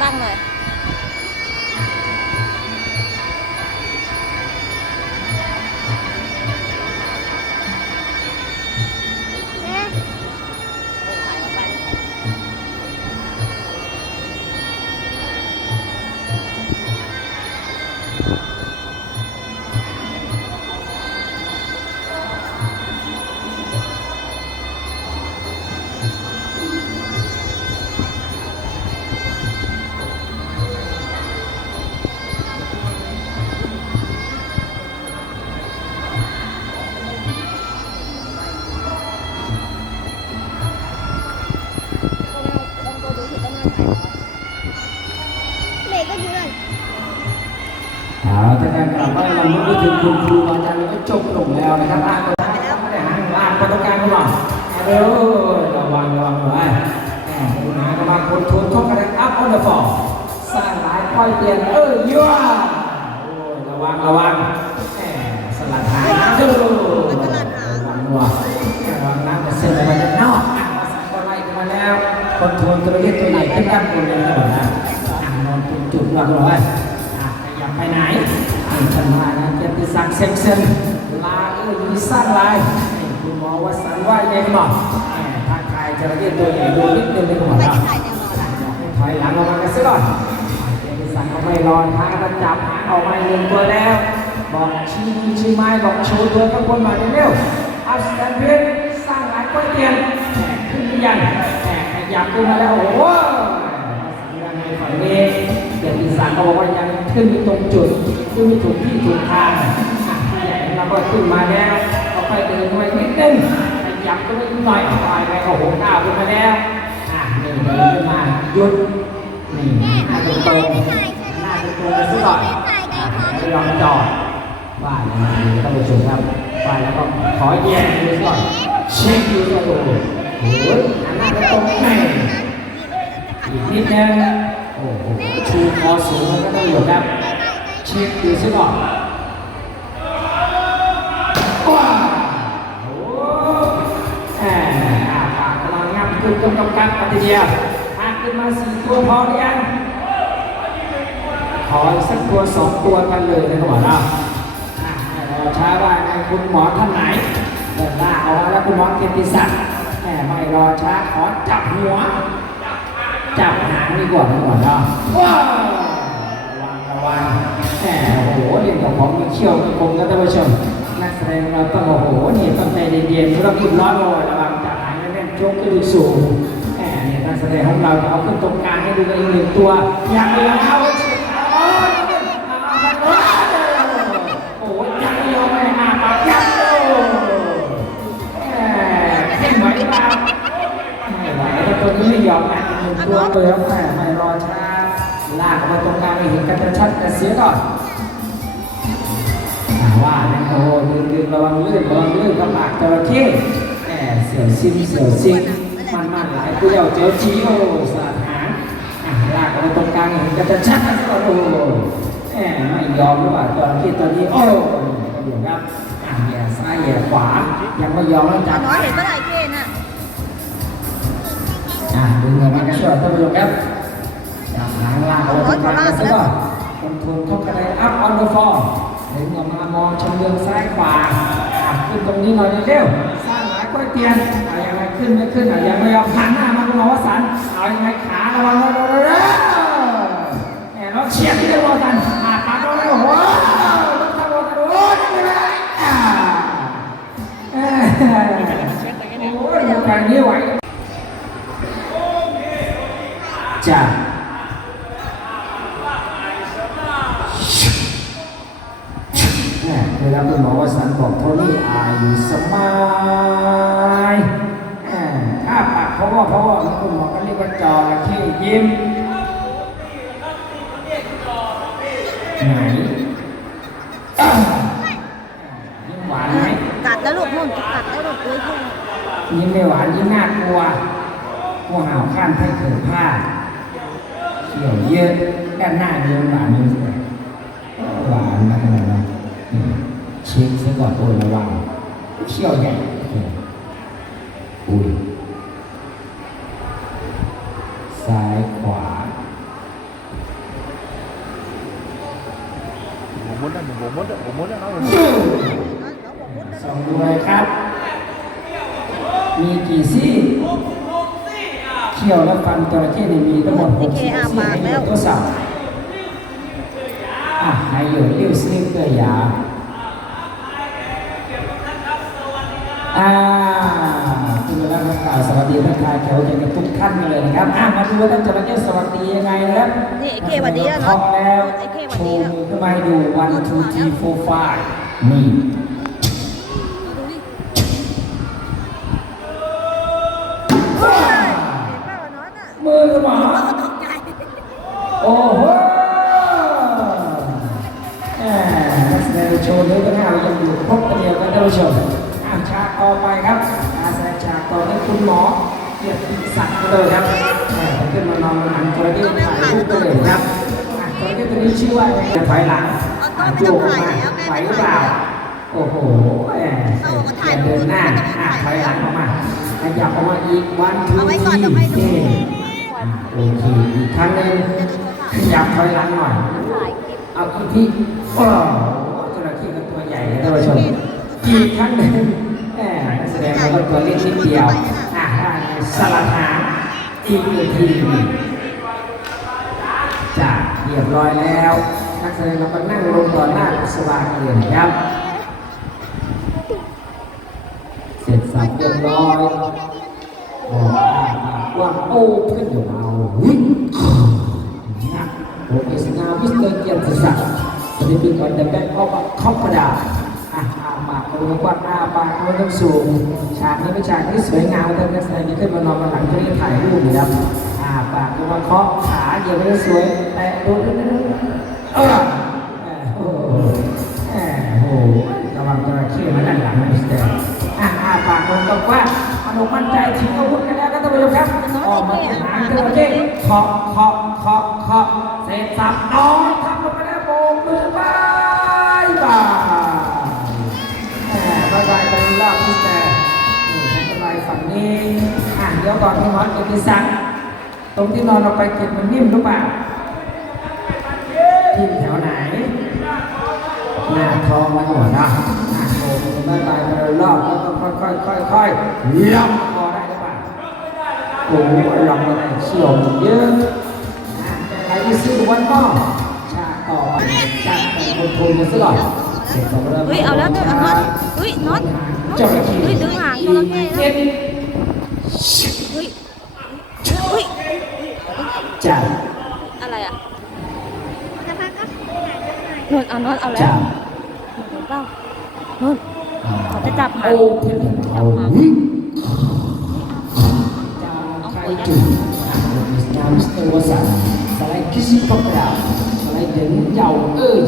ตั้ง การกลับบ้าเราไม่ถึงคุณครูอาจารย์ก็จบลงแล้วนะครับอ่านก็ได้ไม่ได้ห่างลานประสบการณ์ก่อนเร็วระวังระวังหน่อยแหมดูนะกำลังคนทุนท่องกันอัพออนเดอะฟอร์สร้างหลายปล่อยเตียนเออยั่วโอ้ยระวังระวังสลัดหางนะดูระวังระวังระวังน้ำจะเส้นไปด้านนอกอะมาสั่งก็ไล่กันมาแล้วคนทวนตัวเล็กตัวใหญ่ขึ้นกันคนเลยนะบอกนะนอนจุดจุดระวางเอาไว้อะขยับไปไหน ฉันว่านะเกียรติศักดิ์เซมเซนลาเอ้ยมีสร้างลายคุณหมอวสันว่ายังบอกแหมถ้าใครจะเรียกตัวใหญ่ดูนิดนึงเลยคุณหมอไม่นะได้ถ่ายแนวนอนอะถอยหลังออกมากันซะก่อนเกียรติศักดิ์ก็ไม่รอท้าก็จับหางออกมาหนึ่งตัวแล้ว บอกชี้มือชี้ไม้บอกโชว์ตัวข้างบนมาเร็วๆเอาสแตนเพียสร้างหลายก๋วยเตี๋ยวแหมขึ้นยังแหมขยับขึ้นมาแล้วโอ้โหยังไงฝั่งนี้เกียรติศักดิ์ก็บอกว่ายัง ขึ้นไม่ตรงจุด ขึ้นไม่ถูกที่ถูกทางเราก็ขึ้นมาแล้วก็ค่อยเดินไปนิดนึงขยับก็ไม่หน่อยปล่อยไปก็โหก้าขึ้นมาแล้วอะหนี่เดินขึ้นมาหยุดนี่หน้าตรงตรงหน้าตรงตรงกันซะก่อนอะไม่ยอมจอดว่าอย่างไรดีท่านผู้ชมครับว่าแล้วก็ขอแยกดูซะก่อนเช็คดูซะก่อนโอ้โหหน้าไปตรงไหนอีกนิดนึง โอ้โหชูคอสูงแล้วก็ต้องหยุดครับเช็คดูซิก่อนว้าวโอ้แหมกำลังงับขึ้นกำกับกันปฏิเดียวหากขึ้นมาสี่ตัวพอหรือยังขออีกสักตัวสองตัวกันเลยนะครับหมอเรารอช้าว่าไงคุณหมอท่านไหนเดินหน้าเอาแล้วคุณหมอเกียรติศักดิ์แหมไม่รอช้าขอจับหัว จับหางดีกว่าดีกว่าเนาะว้าวระวังระวังแหมโอ้โหเรียนกับผมมีเชี่ยวมีคมนะท่านผู้ชมนักแสดงเราต้องโอ้โหนี่ตั้งใจเย็นๆเราอิ่มร้อนเลยระวังจับหางแน่นๆโชกขึ้นสูงแหมเนี่ยนักแสดงของเราจะเอาขึ้นตรงกลางให้ดูกันอีกหนึ่งตัวอยางไปยังเข้า ตัวเลยแล้วแม่ไม่รอช้าลากมาตรงกลางให้เห็นกันชัดแต่เสียก่อนอ่าว่านะโอ้โหลืมๆระวังลื่นระวังลื่นกระปากจระเข้แหมเสียวซิงเสียวซิงมันมันหลายตัวเดียวเจอจีโอ้สลัดหางลากมาตรงกลางให้เห็นกันชัดๆนะก่อนโอ้แหมไม่ยอมหรือเปล่าจระเข้ตัวนี้โอ้โหก็อยู่ครับอะแย่ซ้ายแย่ขวายังไม่ยอมแล้วจับน้อยเห็นเมื่อไหร่เจนอะ อะดึงเงินมาช่วยท่านผู้ชมครับจับหางล่างเอาไว้ตรงกลางกันซะก่อนคอนโทรลท็อปกระไดอัพออนเดอะฟอร์ดึงออกมามองชมเรืองซ้ายขวาอะขึ้นตรงนี้หน่อยเร็วๆสร้างหลายก๋วยเตี๋ยวเอายังไงขึ้นไม่ขึ้นเอายังไม่ยอมหันหน้ามาคุณหมอวสันต์เอายังไงขาระวังระวังระวังแหมเราเฉียดที่เดียวกันอะปากเราเลยโอ้โหรถทางรถทางโอ้ยยังไงอะเอ้ยโอ้ยอยู่ทางนี้ไหว จ้ะแม่เวลาคุณหมอวสันต์บอกโทนี่อายุสบายแม่ถ้าปากเพราะว่าเพราะว่าคุณหมอก็เรียกว่าจอระเข้ยิ้มไหนอ้าวยิ้มหวานไหมกัดแล้วลูกนุ่นกัดแล้วลูกเลยพุ่งยิ้มไม่หวานยิ้มน่ากลัวกลัวห่าวข้านให้เกิดพลาด เกี่ยวเยอะด้านหน้าเยอะหวานเยอะเลยหวานมากเลยนะเช็คซะก่อนโอ้ยระวังเชี่ยวใหญ่อุ้ยซ้ายขวาผมมดแล้วผมมดแล้วผมมดแล้วส่งด้วยครับ มีกี่ซี่ ขี้ยวและฟันจระเข้เนี่ยมีทั้งหมดหกสิบซี่ให้ทดสอบอะให้อยู่เลี้ยวซีเกยาอ่าคุณแล้วครับกล่าวสวัสดีทักทายแถวเจอกันทุกท่านกันเลยนะครับอะมาดูว่าท่านจระเข้สวัสดียังไงนะครับนี่ไอ้เข้วันนี้แล้วเนาะไอ้เข้วันนี้โชว์ขึ้นมาให้ดูวันทูทีโฟร์ไฟนี่ ต่อไปครับการแสดงฉากต่อนี้คุณหมอเกียรติศักดิ์กันเลยครับแหมขึ้นมานอนบนหลังจระเข้ถ่ายรูปกันเลยครับอะจระเข้ตัวนี้ชื่อว่าอะไรจะถอยหลังอะโยกออกมาไหวหรือเปล่าโอ้โหแหมเดินหน้าอะถอยหลังออกมาขยับออกมาอีกวันทูเอาไว้ทีก่อนเดี๋ยวให้ดูโอเคอีกครั้งหนึ่งขยับถอยหลังหน่อยถ่ายคลิปเอาอีกทีโอ้โหจระเข้ก็ตัวใหญ่เลยท่านผู้ชมอีกครั้งหนึ่ง แหมนักแสดงเราก็ตัวเล็กนิดเดียวอะได้สลัดหางอีกหนึ่งทีจ้ะเรียบร้อยแล้ว นักแสดงเราก็นั่งลงต่อหน้าสว่างเลยนะครับ เสร็จสับเรียบร้อยบอกว่าโอ้ขึ้นอยู่เราวิ่งนะโอเคสนาวิสเตอร์เกียรติศักดิ์สวัสดีปีก่อนเดอะแบ็คออฟคอปดาอะอา ปากดูกว้างหน้าปากมันต้องสูง ฉากนี้เป็นฉากที่สวยงามท่านนักแสดงที่ขึ้นมานอนมาหลังจะได้ถ่ายรูปอยู่แล้วอ่าปากดูมาเคาะขาเหยียบให้สวย แตะดูดูดูเออโอ้โหแหมโอ้โหระวังจระเข้มาด้านหลังนะมิสเตอร์อ่อ่าปากลงตรงว่าอนุมั่นใจทิ้งอาวุธกันแล้วครับท่านครับออกมาหางจระเข้เคาะเคาะเคาะเคาะเสร็จสับน้องไปแล้วโบ นี้อะเดี๋ยวก่อนที่นอนเก็บที่ซักตรงที่นอนเราไปเก็บมันนิ่มหรือเปล่าทิ่มแถวไหนหน้าท้องแล้วก็หัวหน้าหน้าโค้งไม่ไปไปรอบแล้วก็ค่อยค่อยค่อยๆล็อกคอได้หรือเปล่าโอ้โหล็อกไม่ได้เชี่ยวเยอะอะแต่ใครที่ซื้อวันก็ชาต่อจัดแต่คนทุนกันซะก่อนเสร็จสำหรับเฮ้ยเอาแล้วด้วยเอาน็อตเฮ้ยน็อตจระเข้เฮ้ยดึงหางจระเข้แล้ว เฮ้ยเฮ้ยจับอะไรอะสักพักก็หายไปหายนุ่นเอานอตเอาแล้จัวบเห็นเปล่านุ่นเขาจะจับหางโอ้เทียบเอาหึจับใครจุดอะมิสเตวสันต์สไลด์คิสซี่ก็กระดาษสไลด์เดินเหยาเอ้ย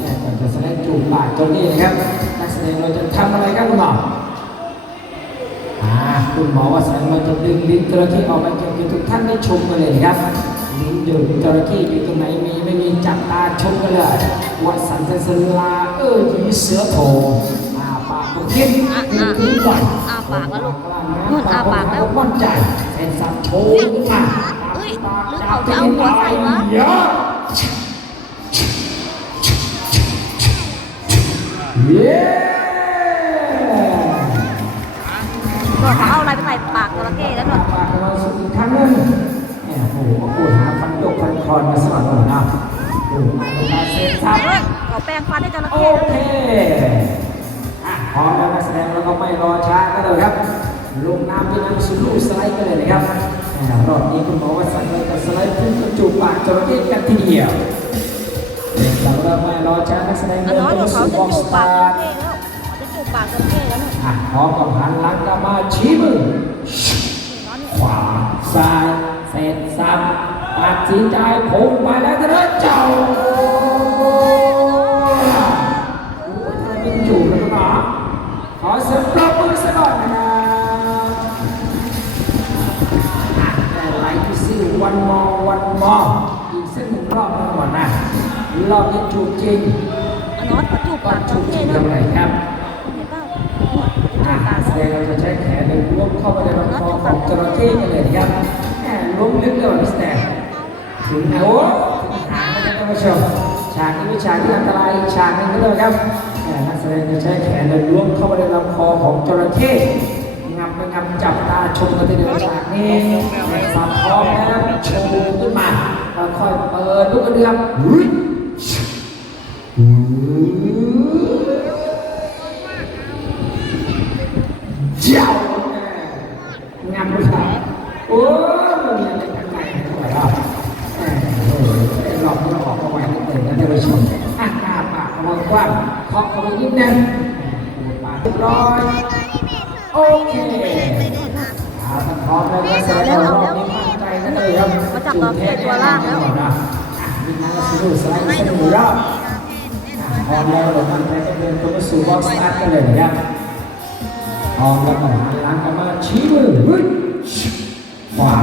แต่ก่อนจะสไลด์จูบปากตัวนี้นะครับนักแสดงเราจะทำอะไรครับคุณหมออ่า คุณหมอวสันต์เราจะดึงลิ้นจระเข้ออกมาเก็บให้ทุกท่านได้ชมกันเลยครับ ลิ้นดึงจระเข้อยู่ตรงไหนมีไม่มีจับตาชมกันเลยว่าสันต์สลาเอ้ยเสือโถอาปากของเทียนอะดึอะงขึ้นก่อนอะปากแล้วลูกนุ่นอะปากแล้วมั่นใจเป็นสับโชว์ขึ้นมาเฮ้ยหรือเขาจะเอาหัวใส่วะเยอะเย้บอกเขาเอาอะไรไปใส่ปากจระเข้แล้วนุ่นปากกันเราสุดอีกครั้งหนึงเนี่ยโอ้โหพูดหาฟันยกฟันคอนมาสลับหน่อยนะโอ้โหมาเสร็จสับ เฮ้ยเขาแปรงฟันให้จระโอเข้แล้วเคอะพร้อมแล้วนักแสดงเราก็ไม่รอช้ากันเลยครับ ลงน้ำด้วยน้ำสลูสไลด์กันเลยนะครับอ่ารอบนี้คุณหมอวัสันต์เราจะสไลด์พุ่งกระจูบปากจระเข้กันทีเดียวสำหรับไม่รอช้านักแสดงเดินน้อยเข้าเดี๋ยวสู่เขาบจะอกสจูบตาร์ร ปากจระเข้แล้วนุ่นอะพร้อมกับหันหลังกลับมาชี้มือน้อยขวาซ้ายเสร็จสับตัดสินใจพุ่งไปแล้วเถิดเจ้าโอ้ยทำไมเป็นจูบแล้วคุณหมอขอเสียงปรบมือสักหน่อยนะครับอะแต่ไลค์ที่ซื้อวันมอวันมออีกสักหนึ่งรอบนะก่อนนะรอบนี้จูบจริงอะน้อยเขาจูบก็ปากจจูระบจริเข้งแล้วทำไรครับเห็นเปล่า เราจะใช้แขนเลยล้วงเข้าไปในลำคอของจระเข้กันเลยนะครับแหมล้วงลึกเลยว่ะมิสเตอร์ถึงหนโอ้ถึงหางนะครับท่านผู้ชมฉากนี้เป็นฉากที่อันตรายอีกฉากหนึงก็เลยครับแหม่นักแสดงจะใช้แขนเดินล้วงเข้าไปในลำคอของจระเข้งับงับจับตาชมกันทีเดียวฉากนี้สับคอแล้วโชว์ขึ้นมาค่อยเปิดลูกกระเดือก พร้อมแล้วก็แสดงว่ารอบนี้มั่นใจกันเลยครับอะมีนาสนุกสไลด์สนุกรอบอะพร้อมแล้วเรามั่นใจจะเดินตัวไปสู่บ็อกสตาร์ทกันเลยนะครับพร้อมแล้วก็หันหลังกลับมาชี้มือฮึดขวา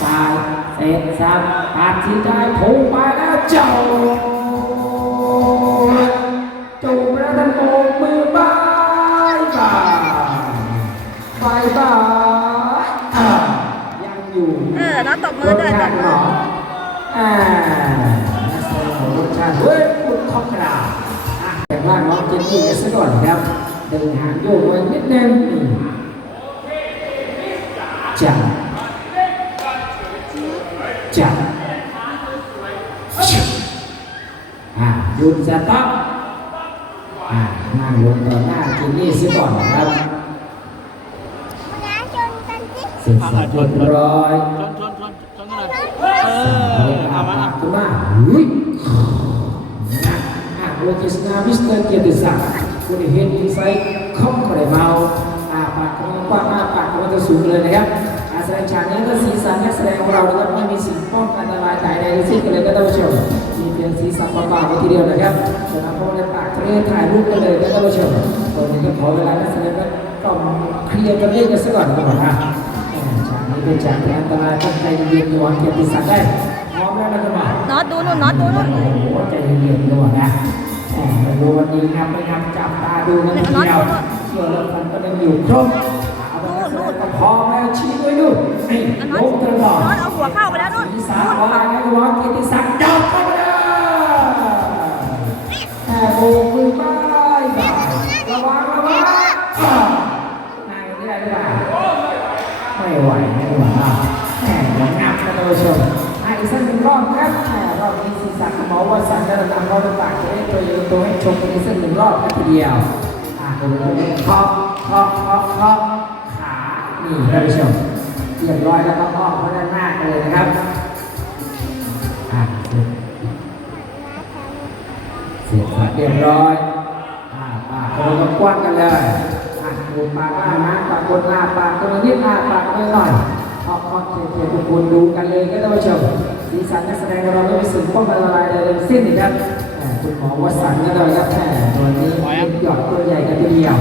ซ้ายเตะซ้ำตัดสินใจพุ่งไปแล้วเจ้า เออน้องตบมือด้วยรสตชาบติหมืรอออ่านักแสดงของรสชาติเฮ้ยคุณข้าวกระดาษอะแต่ว่าน้องเจนนี่กันซะก่อนครับเดินหางโยกไว้นิดนึงนี่จับจับอ่าหยุดสต็อปอ่านั่งลงต่อหน้าจินนี่ซะก่อนนะครับน้าชนกันสิเสร็จสับเรียบร้อย เอามาปากขึ้นมาหุ้ยอ่าโลจิสนามิสเตอร์เกียรติศักดิ์คุณเห็นอินไซต์เข้ามาได้เมาอ่าปากกว้างๆหน้าปากกำลังจะสูงเลยนะครับอาแสดงฉากนี้ก็สีสันนักแสดงของเรานะครับไม่มีสิ่งป้องกันอันตรายใดๆทั้งสิ้นกันเลยก็ท่านผู้ชมมีเพียงสีสันเบาๆไว้ทีเดียวนะครับส่วนเอาพวกในปากทะเลถ่ายรูปกันเลยก็ท่านผู้ชมตอนนี้ก็ขอเวลานักแสดงก็ต้องเคลียร์กันเล่นกันซะก่อนดีกว่านะฉากนี้เป็นฉากที่อันตรายต้องใจเย็นๆระวังเกียรติศักดิ์ได้พร้อมแล้วนะครับ น็อตดูนู่นน็อตดูนู่นโอ้โหใจเย็นๆด้วยนะแต่ดูวันนี้ครับไม่ครับจับตาดูกันทีเดียวเชื่อแล้วมันก็ยังอยู่ครบเอาไปแล้วพอมแล้วชี้ด้วยดูนี่อันโลน็อตกตลอดน็อตเอาหัวเข้าไปแล้วนู่นศีรษะวางไว้ระวังเกียรติศักดิ์ยกเข้าไปเลยแหมโบกมือบายบายระวังระวังอ่านั่งไม่ได้หรือเปล่าไม่ไหวไม่ไหวแหมยังงับนะท่านผู้ชม อีกสักหนึ่งรอบครับแหมรอบนี้ศีรษะคุณหมอว่าสั่นจะนำเราไปปากจะได้ตัวเองตัวให้ชมกันอีกสักหนึ่งรอบกันทีเดียวอะคุณผู้ชมเคาะเคาะเคาะเคาะขานี่ท่านผู้ชมเรียบร้อยแล้วก็อ้อมเข้าด้านหน้ากเลยนะครับเสร็จเสร็จสับเรียบร้อยอะปากคนละกว้างกันเลยอะดูปากล่างนะปากบนหน้าปากตรงนี้อะปากไม่หน่อย พอพอเทียบทุกคนดูกันเลยก็ท่านผู้ชมสีสันนักแสดงของเราไม่มีสิ่งป้องกันอะไรใดๆทั้งสิ้นนะครับแหมคุณหมอวสันต์ก็เลยครับแหมตัวนี้เป็นหยอดตัวใหญ่กันทีเดียว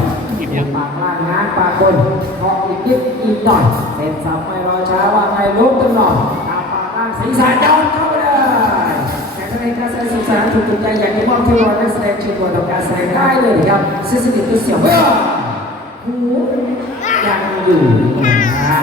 ปากล่างนะปากบนพออีกนิดอีกหน่อยเสร็จสับไม่รอช้าว่าไงลุกกันหน่อยตามปากล่างสีสันย้อนเข้าไปเลยแต่ถ้าในการแสดงสุขสันถูกใจอย่างที่มอบที่รอนักแสดงชิญตัวทำการแสดงได้เลยนะครับซิสติตัวเสียวเฮ้ยหูยังอยู่นะ